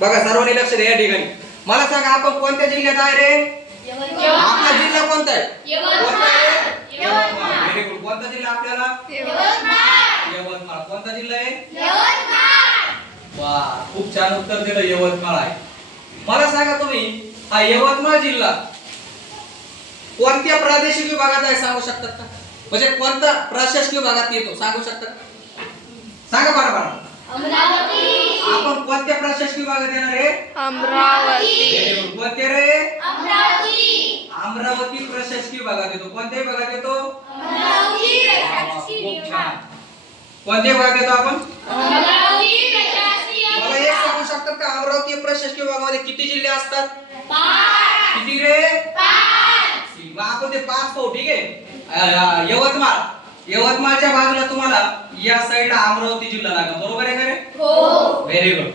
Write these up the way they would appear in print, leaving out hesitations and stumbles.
बघा सर्वांनी लक्ष द्या या ठिकाणी. मला सांगा आपण कोणत्या जिल्ह्यात आहे रे? आपला जिल्हा कोणता आहे? कोणता आहे? यवतमाळ. Very good. कोणता जिल्हा आपल्याला? यवतमाळ. कोणता जिल्हा आहे? वाह, खूप छान उत्तर दिलं. यवतमाळ आहे. मला सांगा तुम्ही हा यवतमाळ जिल्हा कोणत्या प्रादेशिक विभागात आहे सांगू शकतात का? म्हणजे कोणत्या प्रशासकीय विभागात येतो सांगू शकतात? सांगा बरोबर. आपण कोणत्या प्रशासकीय विभागात येणार आहे? अमरावती. कोणत्या रे? अमरावती प्रशासकीय विभागात येतो. कोणत्या विभागात येतो? खूप छान. कोणत्या विभागात येतो आपण? मला एक सांगू शकतात का अमरावती प्रशासकीय विभागामध्ये किती जिल्हे असतात? किती रे? मग आपण ते 5 पाहू. ठीक आहे. यवतमाळच्या बाजूला तुम्हाला या साईडला अमरावती जिल्हा लागेल. बरोबर आहे का रे? हो. Very good.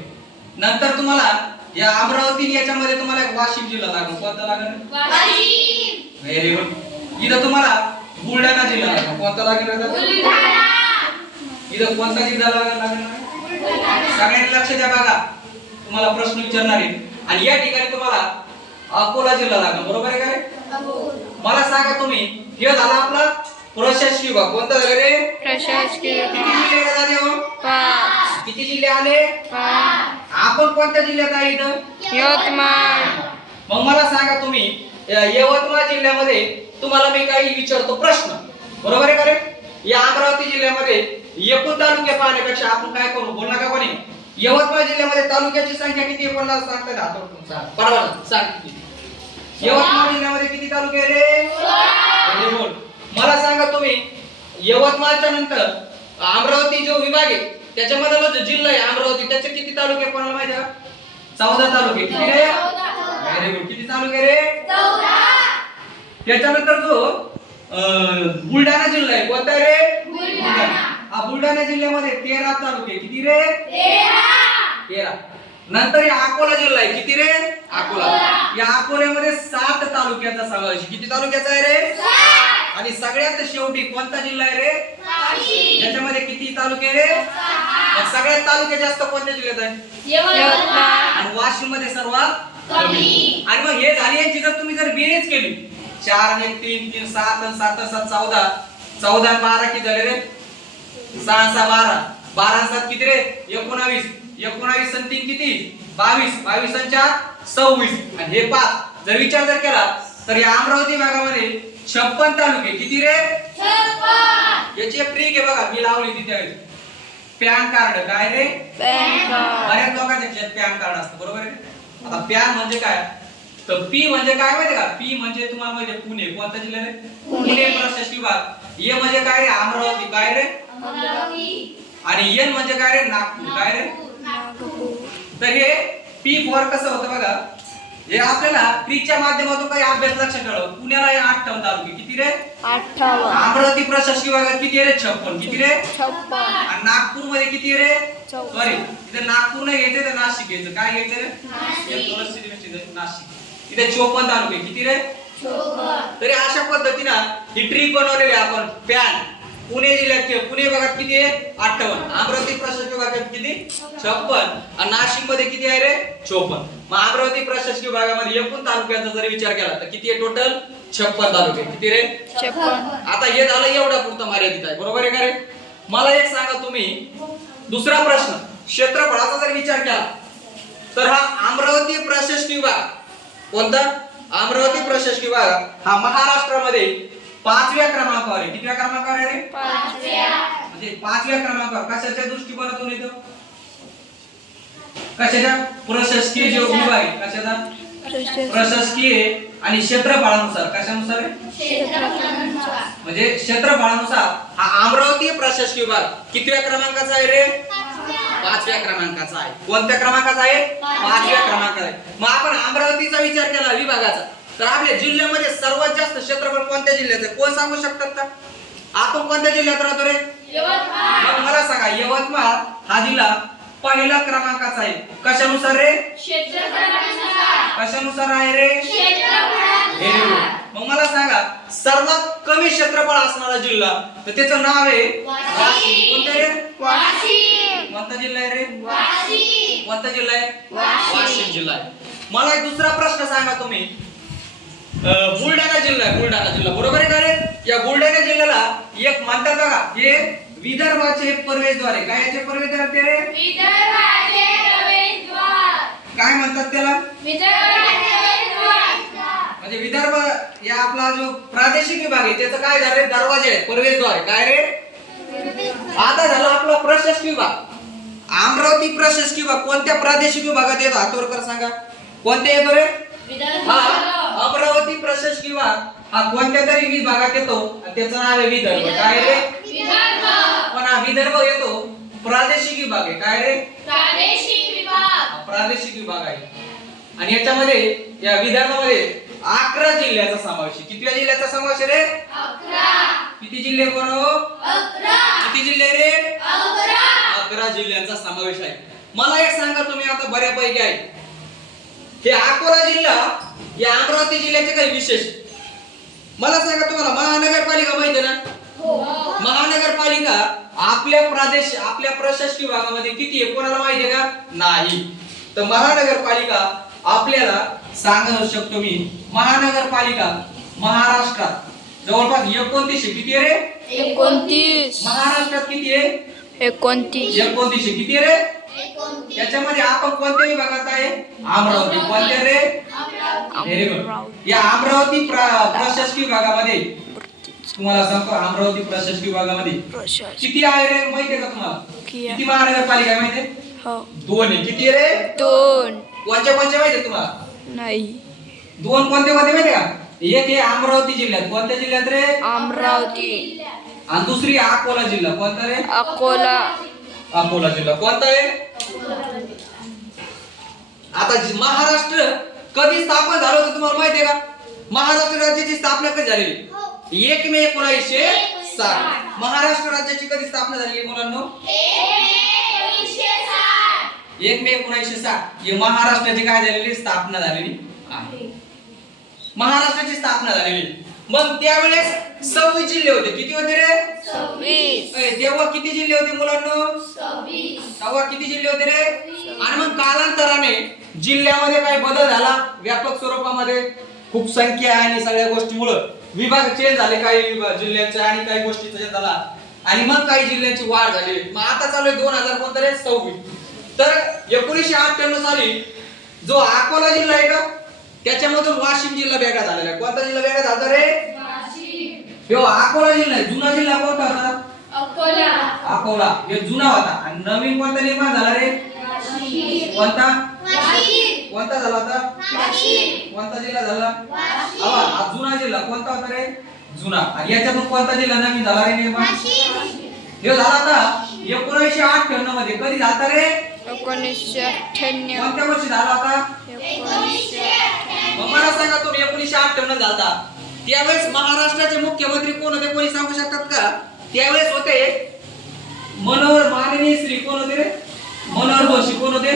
नंतर तुम्हाला या अमरावती याच्यामध्ये तुम्हाला एक वाशिम जिल्हा लागेल. कोणता लागेल? वाशिम. Very good. इथं तुम्हाला बुलढाणा जिल्हा लागेल. कोणता लागेल? बुलढाणा. इथं कोणता जिल्हा लागेल? सगळ्यांनी लक्ष द्या बघा. तुम्हाला प्रश्न विचारणार आहे आणि या ठिकाणी तुम्हाला अकोला जिल्हा लागेल. बरोबर आहे का रे? मला सांगा तुम्ही हे झाला आपला प्रशासकीय विभाग. कोणता झाला रे? प्रशासकीय. किती जिल्हे झाले हो? 5. किती जिल्हे आले? 5. आपण कोणत्या जिल्ह्यात आहे इथं? यवतमाळ. मग मला सांगा तुम्ही यवतमाळ जिल्ह्यामध्ये तुम्हाला मी काही विचारतो प्रश्न. बरोबर आहे का रे? या अमरावती जिल्ह्यामध्ये एकूण तालुके पाहण्यापेक्षा आपण काय करू? बोल नका कोणी. यवतमाळ जिल्ह्यामध्ये तालुक्याची संख्या किती आहे? कोणाला सांगता येईल? हातावर सांग. बरोबर सांग किती. यवतमाळ जिल्ह्यामध्ये किती तालुके रे? 16. मला सांगा तुम्ही यवतमाळच्या नंतर अमरावती जो विभाग आहे त्याच्यामधला जो जिल्हा आहे अमरावती त्याचे किती तालुके कोणाला माहिती आहे? 14 तालुके. किती रे? Very good. किती तालुके रे? 14. त्याच्यानंतर जो बुलढाणा जिल्हा आहे कोणता रे? बुलढाणा. हा बुलढाणा जिल्ह्यामध्ये 13 तालुके. किती रे? 13. नंतर या अकोला जिल्हा आहे. किती रे? अकोला. या अकोल्यामध्ये 7 तालुक्याचा समावेश. किती तालुक्याचा आहे रे? 7. आणि सगळ्यात शेवटी कोणता जिल्हा आहे रे? वाशिम. याच्यामध्ये किती तालुके रे? 6. सगळ्यात तालुके जास्त कोणत्या जिल्ह्यात आहे? यवतमाळ. आणि वाशिम मध्ये सर्वात कमी. आणि मग हे झाली यांची जर तुम्ही जर बेरीज केली 4 आणि 1 3 3 7 आणि 7 7 14 14 आणि 12 किती झाले रे? 6 6 12 12 आणि 7 किती रे? 19 19 आणि 3 किती? 22 22 आणि 4 26 आणि हे 5 जर विचार जर केला तर या अमरावती भागामध्ये 56 तालुके. किती रे? 56. याची एक ट्रिक आहे बघा मी लावली तिथे. Pan card. काय रे? Pan card. बऱ्याच लोकांच्या पॅन कार्ड असतं. बरोबर आहे? आता पॅन म्हणजे काय? तर पी म्हणजे काय माहिती का? पी म्हणजे तुम्हाला माहिती आहे पुणे. कोणता जिल्हा रे? पुणे प्रशासकीय विभाग. ए म्हणजे काय रे? अमरावती. काय रे? अमरावती. आणि एन म्हणजे काय रे? नागपूर. काय रे? तर हे पी फॉर कसं होतं बघा. हे आपल्याला ट्रीच्या माध्यमातून काही अभ्यास लक्षात ठेवावा. पुण्याला 58 तालुके. किती रे? 58. अमरावती प्रशासकीय विभागात किती रे? 56. किती रे? 56. आणि नागपूर मध्ये किती रे? 14. सॉरी इथे नागपूर नाही घ्यायचं तर नाशिक घ्यायचं. काय घ्यायचं रे? नाशिक. इथे 54 तालुके. किती रे? 14. तरी अशा पद्धतीनं ही ट्रिक बनवलेली आपण. पॅन पुणे जिल्ह्यात पुणे विभागात किती आहे? 58. अमरावती प्रशासकीय विभागात किती? 56. आणि नाशिक मध्ये किती आहे रे? 54. मग अमरावती प्रशासकीय विभागामध्ये एकूण तालुक्यांचा जर विचार केला तर किती आहे टोटल? 56 तालुके. किती रे? 56. आता हे झालं एवढा पुरतं मर्यादित आहे. बरोबर आहे का रे? मला एक सांगा तुम्ही दुसरा प्रश्न क्षेत्रफळाचा जर विचार केला तर हा अमरावती प्रशासकीय विभाग कोणता? अमरावती प्रशासकीय विभाग हा महाराष्ट्रामध्ये 5व्या क्रमांकावर आहे. कितव्या क्रमांकावर आहे रे? 5व्या. म्हणजे 5व्या क्रमांकावर. कशाच्या दृष्टिकोनातून येतो? कशाच्या? प्रशासकीय जो विभाग आहे कशाचा? प्रशासकीय आणि क्षेत्रफळानुसार. कशानुसार आहे? क्षेत्रफळानुसार. म्हणजे क्षेत्रफळानुसार हा अमरावती प्रशासकीय विभाग कितव्या क्रमांकाचा आहे रे? 5व्या क्रमांकाचा आहे. कोणत्या क्रमांकाचा आहे? 5व्या क्रमांकाचा आहे. मग आपण अमरावतीचा विचार केला विभागाचा तर आपल्या जिल्ह्यामध्ये सर्वात जास्त क्षेत्रफळ कोणत्या जिल्ह्याचं आहे? कोण सांगू शकतात का? आपण कोणत्या जिल्ह्यात राहतो रे? यवतमाळ. मग मला सांगा यवतमाळ हा जिल्हा पहिला क्रमांकाचा आहे. कशानुसार रे? क्षेत्रफळानुसार. कशानुसार आहे रे? क्षेत्रफळानुसार. Very good. मग मला सांगा सर्वात कमी क्षेत्रफळ असणारा जिल्हा तर त्याचं नाव आहे वाशिम. कोणता रे? कोणता जिल्हा आहे रे? कोणता जिल्हा आहे? वाशिम जिल्हा आहे. मला एक दुसरा प्रश्न सांगा तुम्ही. बुलढाणा जिल्हा आहे, बुलढाणा जिल्हा बरोबर आहे का रे? या बुलढाणा जिल्ह्याला एक म्हणतात बघा हे विदर्भाचे प्रवेशद्वार आहे. काय याचे प्रवेशद्वार ते रे? काय म्हणतात त्याला? म्हणजे विदर्भ या आपला जो प्रादेशिक विभाग आहे त्याचं काय झालं? दरवाजे आहे, प्रवेशद्वार आहे. काय रे? आता झाला आपला प्रशासकीय विभाग. अमरावती प्रशासकीय विभाग कोणत्या प्रादेशिक विभागात येतो? हातवरकर सांगा. कोणत्या येतो रे? हा अमरावती प्रशासकीय विभाग हा कोणत्या तरी विभागात येतो आणि त्याचं नाव आहे विदर्भ. काय रे? पण हा विदर्भ येतो प्रादेशिक विभाग आहे. काय रे? प्रादेशिक विभाग आहे. आणि याच्यामध्ये या विदर्भामध्ये 11 जिल्ह्याचा समावेश आहे. किती जिल्ह्याचा समावेश रे? 11. किती जिल्हे कोण हो? 11. किती जिल्हे रे? 11 जिल्ह्यांचा समावेश आहे. मला एक सांगा तुम्ही आता बऱ्यापैकी आहे हे अकोला जिल्हा या अमरावती जिल्ह्याचे काही विशेष मला सांगा. तुम्हाला महानगरपालिका माहिती आहे ना? महानगरपालिका आपल्या प्रशासकीय विभागामध्ये किती आहे कोणाला माहिती आहे का? नाही. तर महानगरपालिका आपल्याला सांगू शकतो मी. महानगरपालिका महाराष्ट्रात जवळपास 29 किती आहे रे? 29. महाराष्ट्रात किती आहे? 29 किती आहे रे? त्याच्यामध्ये आपण कोणत्या विभागात आहे? अमरावती. कोणत्या रे? Very good. या अमरावती प्रशासकीय विभागामध्ये तुम्हाला सांगतो अमरावती प्रशासकीय विभागामध्ये किती आहे रे माहिती आहे का तुम्हाला? किती महानगरपालिका आहे माहिती आहे? 2 आहे. किती रे? 2. कोणत्या माहिती आहे तुम्हाला? नाही. 2 कोणते माहिती आहे का? एक आहे अमरावती जिल्ह्यात. कोणत्या जिल्ह्यात रे? अमरावती. आणि दुसरी अकोला जिल्हा. कोणता रे? अकोला जिल्हा. कोणता आहे? आता महाराष्ट्र कधी स्थापन झालं होतं तुम्हाला माहिती आहे का? महाराष्ट्र राज्याची स्थापना कधी झालेली? 1 मे 1907. महाराष्ट्र राज्याची कधी स्थापना झाली मुलांनो? 1 मे 1907 हे महाराष्ट्राची काय झालेली स्थापना झालेली आहे. महाराष्ट्राची स्थापना झालेली. मग त्यावेळेस 26 जिल्हे होते. किती होते रे? 26. तेव्हा किती जिल्हे होते मुलांनो? 26. तेव्हा किती जिल्हे होते रे? आणि मग कालांतराने जिल्ह्यामध्ये काही बदल झाला व्यापक स्वरूपामध्ये. खूप संख्या आणि सगळ्या गोष्टीमुळे विभाग चेंज झाले काही जिल्ह्यांचे आणि काही गोष्टीचा चेंज झाला आणि मग काही जिल्ह्यांची वाढ झाली. मग आता चालू आहे 2026. तर 1998 साली जो अकोला जिल्हा आहे का त्याच्यामधून वाशिम जिल्हा वेगळा झालेला आहे. कोणता जिल्हा वेगळा झाला रे? वाशिम. अकोला जिल्हा आहे. जुना जिल्हा कोणता होता? अकोला हे जुना होता. आणि नवीन कोणता निर्माण झाला रे? कोणता? कोणता झाला होता? कोणता जिल्हा झाला? हा जुना जिल्हा. कोणता होता रे? जुना. आणि याच्यातून कोणता जिल्हा नवीन झाला रे निर्माण? हे झाला आता 1998 मध्ये. कधी झाला रे? 1998. कोणत्या वर्षी झाला होता? 1998. मग मला सांगा तुम्ही 1998 झाला त्यावेळेस महाराष्ट्राचे मुख्यमंत्री कोण होते? कोणी सांगू शकतात का? त्यावेळेस होते माननीय श्री कोण होते रे? मनोहर जोशी. कोण होते?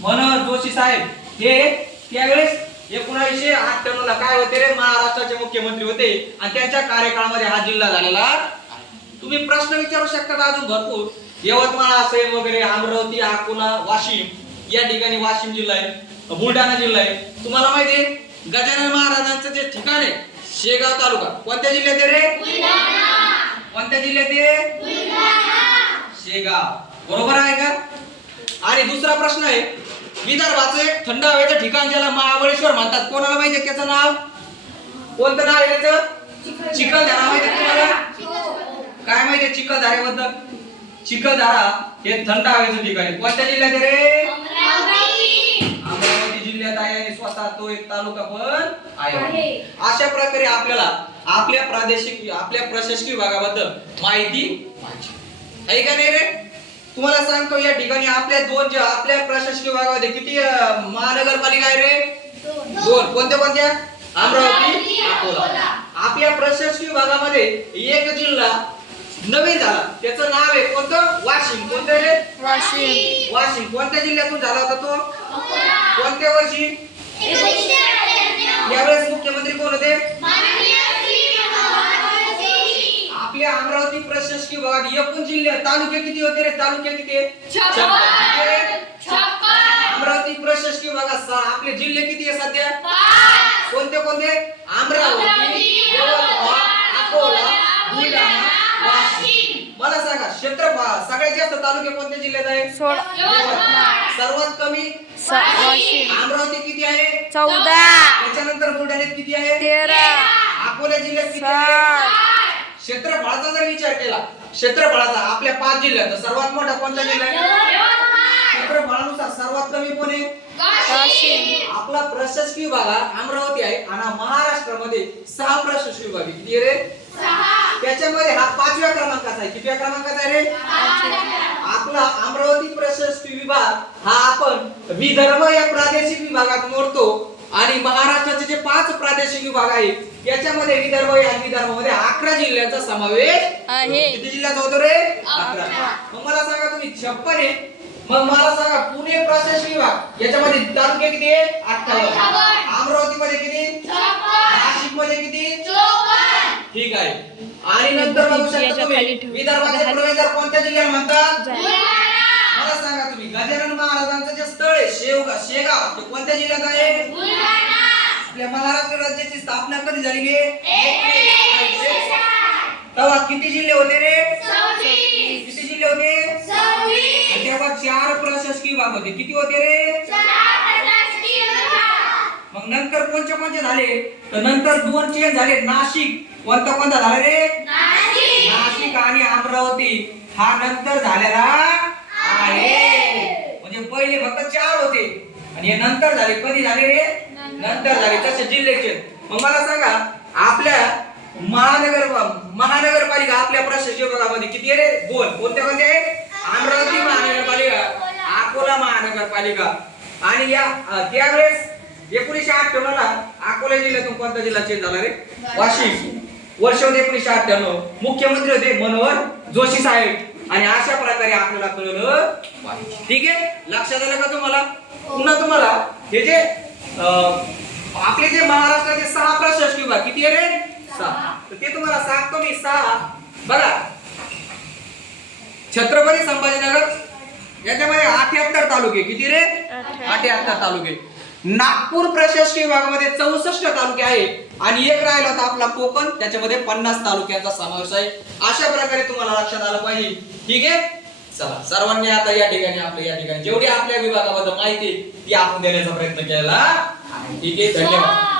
मनोहर जोशी साहेब. हे त्यावेळेस 1998 ला काय होते रे? महाराष्ट्राचे मुख्यमंत्री होते आणि त्यांच्या कार्यकाळामध्ये हा जिल्हा झालेला. तुम्ही प्रश्न विचारू शकता अजून भरपूर. यवतमाळ असेल वगैरे अमरावती अकोला वाशिम या ठिकाणी वाशिम जिल्हा आहे. बुलढाणा जिल्हा आहे. तुम्हाला माहिती आहे गजानन महाराजांचं जे ठिकाण आहे शेगाव तालुका कोणत्या जिल्ह्यात आहे रे? कोणत्या जिल्ह्यात आहे? शेगाव. बरोबर आहे का? आणि दुसरा प्रश्न आहे विदर्भाचं एक थंड हवेचं ठिकाण ज्याला महाबळेश्वर म्हणतात. कोणाला माहिती आहे त्याचं नाव? कोणतं नाव आहे त्याचं? चिखलदरा. माहिती आहे तुम्हाला? काय माहिती आहे चिखलदऱ्याबद्दल? चिखलदरा हे थंड हवेचं ठिकाण आहे. कोणत्या जिल्ह्यात आहे रे? अमरावती जिल्ह्यात आहे आणि स्वतः तो एक तालुका पण आहे. अशा प्रकारे आपल्याला आपल्या प्रशासकीय विभागाबद्दल माहिती आहे का नाही रे? तुम्हाला सांगतो या ठिकाणी आपल्या प्रशासकीय विभागामध्ये किती महानगरपालिका आहे रे? 2. कोणत्या? अमरावती अकोला. आपल्या प्रशासकीय विभागामध्ये एक जिल्हा नवीन झाला त्याचं नाव आहे कोणतं? वाशिम. कोणतं रे? वाशिम. वाशिम. कोणत्या जिल्ह्यातून झाला होता तो? कोणत्या वर्षी? यावेळेस मुख्यमंत्री कोण होते? आपल्या अमरावती प्रशासकीय विभागात एकूण जिल्हे तालुके किती होते रे? तालुके किती आहे? 56. अमरावती प्रशासकीय विभागात आपले जिल्हे किती आहे सध्या? कोणते कोणते? अमरावती, यवतमाळ, अकोला, बुलढाणा, वाशिम. मला सांगा क्षेत्रफळ सगळ्यात जास्त तालुके कोणत्या जिल्ह्यात आहे? सर्वात कमी वाशिम. अमरावती किती आहे? 14. त्याच्यानंतर बुलढाण्यात किती आहे? 13. अकोला जिल्ह्यात किती आहे? क्षेत्रफळाचा जर विचार केला, क्षेत्रफळाचा आपल्या 5 जिल्ह्यात सर्वात मोठा कोणता जिल्हा आहे? क्षेत्रफळानुसार सर्वात कमी कोण आहे? वाशिम. आपला प्रशासकीय विभाग अमरावती आहे आणि महाराष्ट्रामध्ये 6 प्रशासकीय विभाग आहे. किती आहे रे? 6. त्याच्यामध्ये हा 5व्या क्रमांकाचा आहे. कितव्या क्रमांकाचा आहे रे? आपला अमरावती प्रशासकीय विभाग हा आपण विदर्भ या प्रादेशिक विभागात मोडतो आणि महाराष्ट्राचे जे 5 प्रादेशिक विभाग आहेत याच्यामध्ये विदर्भ या विदर्भामध्ये 11 जिल्ह्यांचा समावेश आहे. किती जिल्ह्याचा होतो रे? 11. मग मला सांगा तुम्ही 56 आहे, मग मला सांगा पुणे प्रशासकीय विभाग याच्यामध्ये तालुके किती आहे? 58. अमरावती मध्ये किती? नाशिक मध्ये किती? ठीक आहे. आणि नंतर बघू शकता तुम्ही विदर्भाचे प्रवेशद्वार कोणत्या जिल्ह्याला म्हणतात? मला सांगा तुम्ही गजानन महाराजांचं जे स्थळ आहे शेगाव ते कोणत्या जिल्ह्यात आहे? आपल्या महाराष्ट्र राज्याची स्थापना कधी झाली आहे? तेव्हा किती जिल्हे होते रे? किती जिल्हे होते? तेव्हा 4 प्रशासकीय विभाग होते. किती होते रे? मग नंतर कोणते झाले? तर नंतर 2 चेंज झाले. नाशिक कोणता झाला रे? नाशिक आणि अमरावती हा नंतर झालेला आहे. म्हणजे पहिले फक्त 4 होते आणि हे नंतर झाले. कधी झाले रे? नंतर झाले. तसे जिल्हे चेंज. मग मला सांगा आपल्या महानगरपालिका आपल्या प्रशासकीय विभागामध्ये किती आहे रे? 2. कोणत्या अमरावती महानगरपालिका, अकोला महानगरपालिका. आणि या त्यावेळेस 1998 ला अकोला जिल्ह्यातून कोणता जिल्हा चेंज झाला रे? वाशिम. वर्ष होते 1998. मुख्यमंत्री होते मनोहर जोशी साहेब. आणि अशा प्रकारे आपल्याला कळलं. ठीक आहे, लक्षात आलं का तुम्हाला? पुन्हा तुम्हाला हे जे आपले जे महाराष्ट्राचे 6 प्रशासकीय विभाग किती आहे रे? 6. तर ते तुम्हाला सांगतो मी 6. बघा छत्रपती संभाजीनगर याच्यामध्ये 78 तालुके. किती रे? 78 तालुके. नागपूर प्रशासकीय विभागामध्ये 64 तालुके आहेत आणि एक राहिला होता आपला कोकण, त्याच्यामध्ये 50 तालुक्यांचा समावेश आहे. अशा प्रकारे तुम्हाला लक्षात आलं पाहिजे. ठीक आहे, चला सर्वांनी आता या ठिकाणी जेवढी आपल्या विभागाबद्दल माहिती ती आपण देण्याचा प्रयत्न केला. ठीक आहे, धन्यवाद.